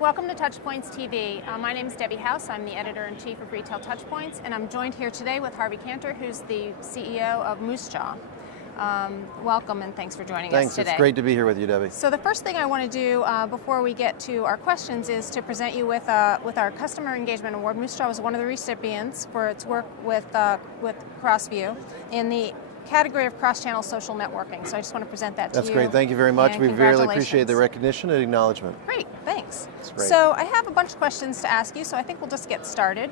Welcome to TouchPoints TV. My name is Debbie House. I'm the editor-in-chief of Retail TouchPoints, and I'm joined here today with Harvey Kanter, who's the CEO of Moosejaw. Welcome and thanks for joining us today. Thanks, it's great to be here with you, Debbie. So the first thing I want to do before we get to our questions is to present you with our Customer Engagement Award. Moosejaw was one of the recipients for its work with Crossview in the category of cross-channel social networking. So I just want to present that to you. That's great, thank you very much. We really Congratulations. appreciate the recognition and acknowledgement. Great, thanks. That's great. So I have a bunch of questions to ask you, so I think we'll just get started.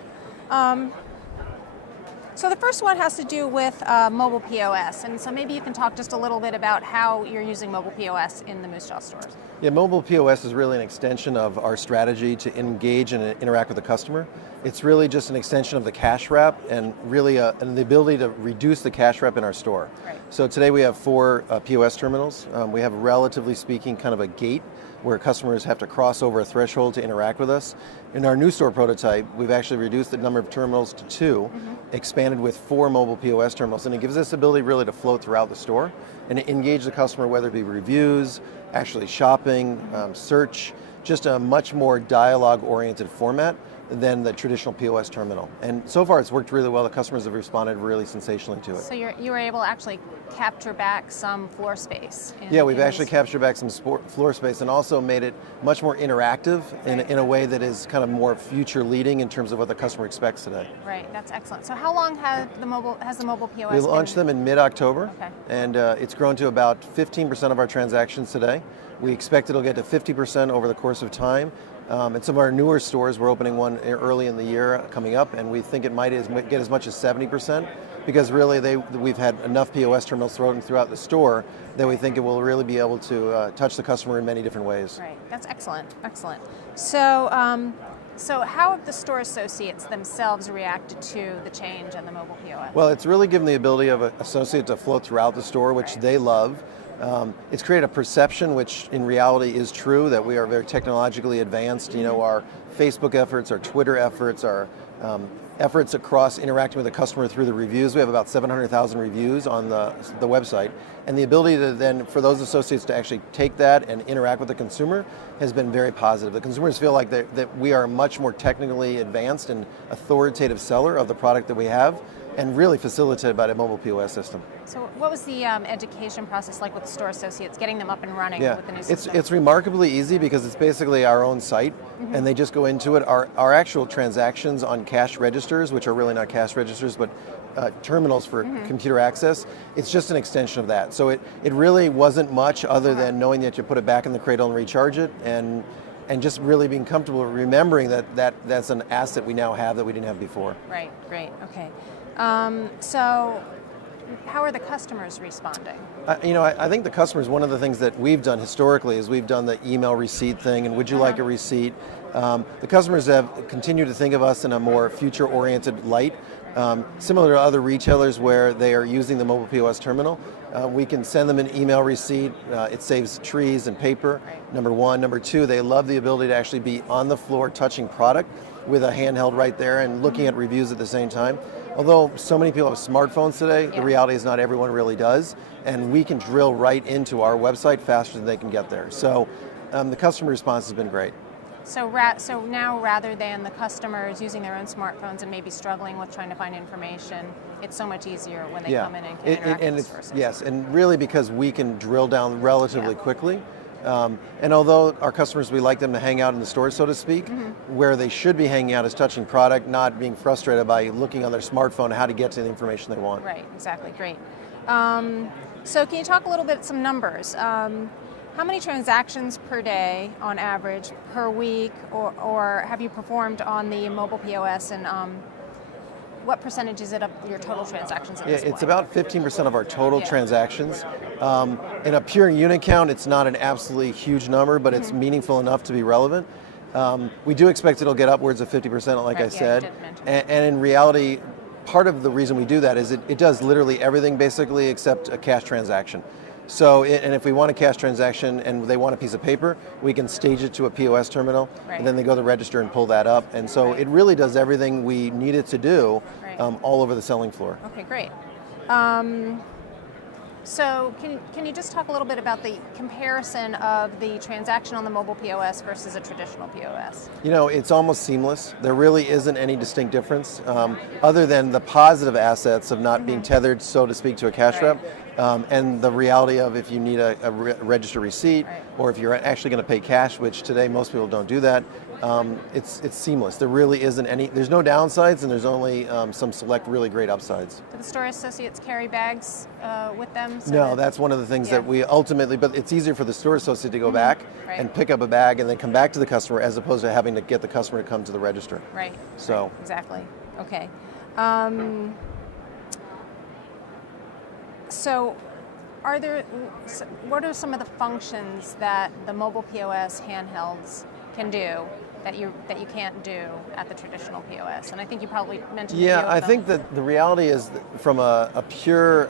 So the first one has to do with mobile POS, and so maybe you can talk just a little bit about how you're using mobile POS in the Moosejaw stores. Yeah, mobile POS is really an extension of our strategy to engage and interact with the customer. It's really just an extension of the cash wrap and really and the ability to reduce the cash wrap in our store. Right. So today we have 4 POS terminals. We have, relatively speaking, kind of a gate where customers have to cross over a threshold to interact with us. In our new store prototype, we've actually reduced the number of terminals to 2, expanded with 4 mobile POS terminals, and it gives us the ability really to flow throughout the store and engage the customer, whether it be reviews, actually shopping, search, just a much more dialogue-oriented format than the traditional POS terminal. And so far it's worked really well. The customers have responded really sensationally to it. So you were able to actually capture back some floor space. Yeah, we've actually captured back some floor space and also made it much more interactive in a way that is kind of more future leading in terms of what the customer expects today. Right, that's excellent. So how long has the mobile POS We launched them in mid-October, Okay. and it's grown to about 15% of our transactions today. We expect it'll get to 50% over the course of time. And some of our newer stores, we're opening one early in the year coming up, and we think it might get as much as 70%, because really we've had enough POS terminals throughout the store that we think it will really be able to touch the customer in many different ways. Right, that's excellent, excellent. So, so how have the store associates themselves reacted to the change in the mobile POS? Well, it's really given the ability of an associate to flow throughout the store, which they love. It's created a perception, which in reality is true, that we are very technologically advanced. You know, our Facebook efforts, our Twitter efforts, our efforts across interacting with the customer through the reviews. We have about 700,000 reviews on the website. And the ability to then, for those associates to actually take that and interact with the consumer has been very positive. The consumers feel like that we are a much more technically advanced and authoritative seller of the product that we have, and really facilitated by the mobile POS system. So what was the education process like with the store associates, getting them up and running with the new system? It's remarkably easy because it's basically our own site, and they just go into it. Our actual transactions on cash registers, which are really not cash registers, but terminals for computer access, it's just an extension of that. So it really wasn't much other than knowing that you put it back in the cradle and recharge it, and just really being comfortable remembering that's an asset we now have that we didn't have before. Right, great, okay. So how are the customers responding? I think the customers, one of the things that we've done historically is we've done the email receipt thing, and would you like a receipt? The customers have continued to think of us in a more future-oriented light, similar to other retailers where they are using the mobile POS terminal. We can send them an email receipt. It saves trees and paper, number one. Number two, they love the ability to actually be on the floor touching product with a handheld right there and looking at reviews at the same time. Although so many people have smartphones today, the reality is not everyone really does, and we can drill right into our website faster than they can get there. So the customer response has been great. So now, rather than the customers using their own smartphones and maybe struggling with trying to find information, it's so much easier when they come in and can interact with this person. Yes, and really because we can drill down relatively quickly. And although our customers, we like them to hang out in the store, so to speak, where they should be hanging out is touching product, not being frustrated by looking on their smartphone how to get to the information they want. Right, exactly, great. So can you talk a little bit, some numbers? How many transactions per day on average, per week, or have you performed on the mobile POS, and what percentage is it of your total transactions at this point? It's about 15% of our total transactions. In a pure unit count, it's not an absolutely huge number, but it's meaningful enough to be relevant. We do expect it'll get upwards of 50%, like I said. You did mention. And in reality, part of the reason we do that is it does literally everything basically except a cash transaction. So, and if we want a cash transaction and they want a piece of paper, we can stage it to a POS terminal, and then they go to the register and pull that up. And so it really does everything we need it to do all over the selling floor. Okay, great. So can you just talk a little bit about the comparison of the transaction on the mobile POS versus a traditional POS? You know, it's almost seamless. There really isn't any distinct difference, other than the positive assets of not being tethered, so to speak, to a cash rep, and the reality of if you need a register receipt, or if you're actually going to pay cash, which today most people don't do that. It's seamless. There really isn't any. There's no downsides, and there's only some select really great upsides. Do the store associates carry bags with them? So No, that's one of the things that we ultimately. But it's easier for the store associate to go back and pick up a bag and then come back to the customer, as opposed to having to get the customer to come to the register. Right. So right. Exactly. Okay. So, what are some of the functions that the mobile POS handhelds can do that you can't do at the traditional POS? And I think you probably mentioned. Yeah, I think that the reality is that from a pure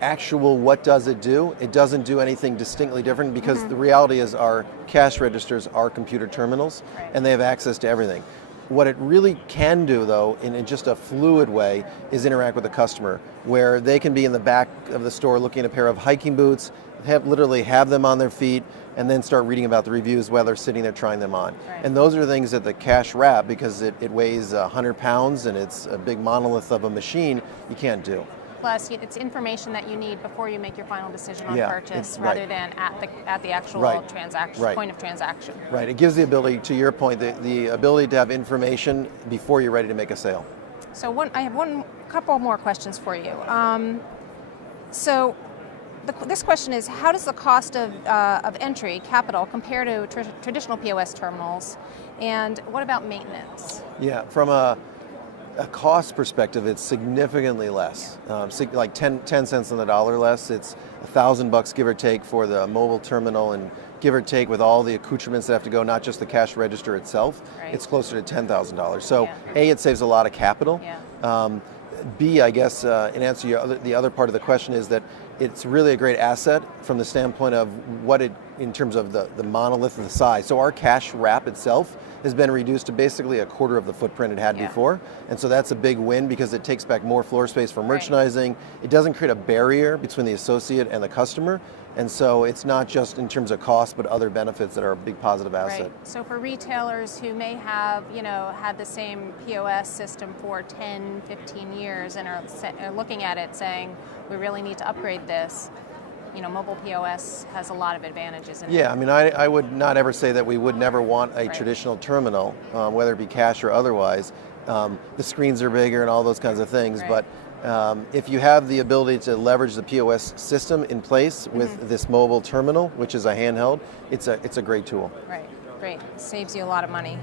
actual what does it do, it doesn't do anything distinctly different, because the reality is our cash registers are computer terminals, and they have access to everything. What it really can do, though, in just a fluid way, is interact with the customer, where they can be in the back of the store looking at a pair of hiking boots, literally have them on their feet, and then start reading about the reviews while they're sitting there trying them on. Right. And those are things that the cash wrap, because it weighs 100 pounds and it's a big monolith of a machine, you can't do. Plus, it's information that you need before you make your final decision on purchase, rather than at the actual transaction point of transaction. Right. It gives the ability, to your point, the ability to have information before you're ready to make a sale. So I have couple more questions for you. This question is: how does the cost of entry capital compare to traditional POS terminals, and what about maintenance? Yeah, from a cost perspective, it's significantly less, like 10 cents on the dollar less. It's $1,000 give or take for the mobile terminal, and give or take with all the accoutrements that have to go, not just the cash register itself, it's closer to $10,000. So A, it saves a lot of capital. B, I guess, in answer to the other part of the question, is that it's really a great asset from the standpoint of in terms of the monolith of the size. So our cash wrap itself has been reduced to basically a quarter of the footprint it had before. And so that's a big win, because it takes back more floor space for merchandising. It doesn't create a barrier between the associate and the customer. And so it's not just in terms of cost, but other benefits that are a big positive asset. Right. So for retailers who may have, had the same POS system for 10, 15 years and are looking at it saying, we really need to upgrade this, mobile POS has a lot of advantages in it. Yeah, I mean, I would not ever say that we would never want a traditional terminal, whether it be cash or otherwise. The screens are bigger and all those kinds of things, but if you have the ability to leverage the POS system in place with this mobile terminal, which is a handheld, it's a great tool. Right, great. Saves you a lot of money.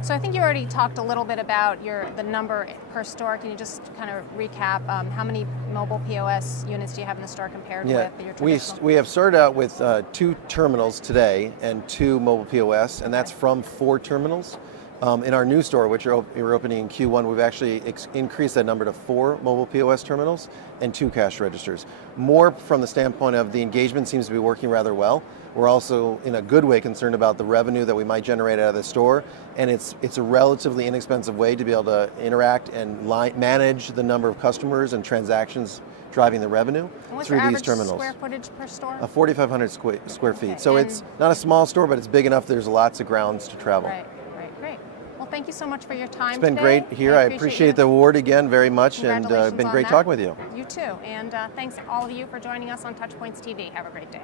So I think you already talked a little bit about the number per store. Can you just kind of recap how many mobile POS units do you have in the store compared with your traditional? We have started out with 2 terminals today and 2 mobile POS, and that's from 4 terminals. In our new store, which we're opening in Q1, we've actually increased that number to 4 mobile POS terminals and 2 cash registers. More from the standpoint of the engagement seems to be working rather well. We're also, in a good way, concerned about the revenue that we might generate out of the store, and it's a relatively inexpensive way to be able to interact and manage the number of customers and transactions driving the revenue through these terminals. What's the average square footage per store? 4,500 square feet. So it's not a small store, but it's big enough. There's lots of grounds to travel. Right. Great. Well, thank you so much for your time. It's been today. great here. I appreciate the award again very much, and Congratulations been on great that. talking with you. You too. And thanks all of you for joining us on TouchPoints TV. Have a great day.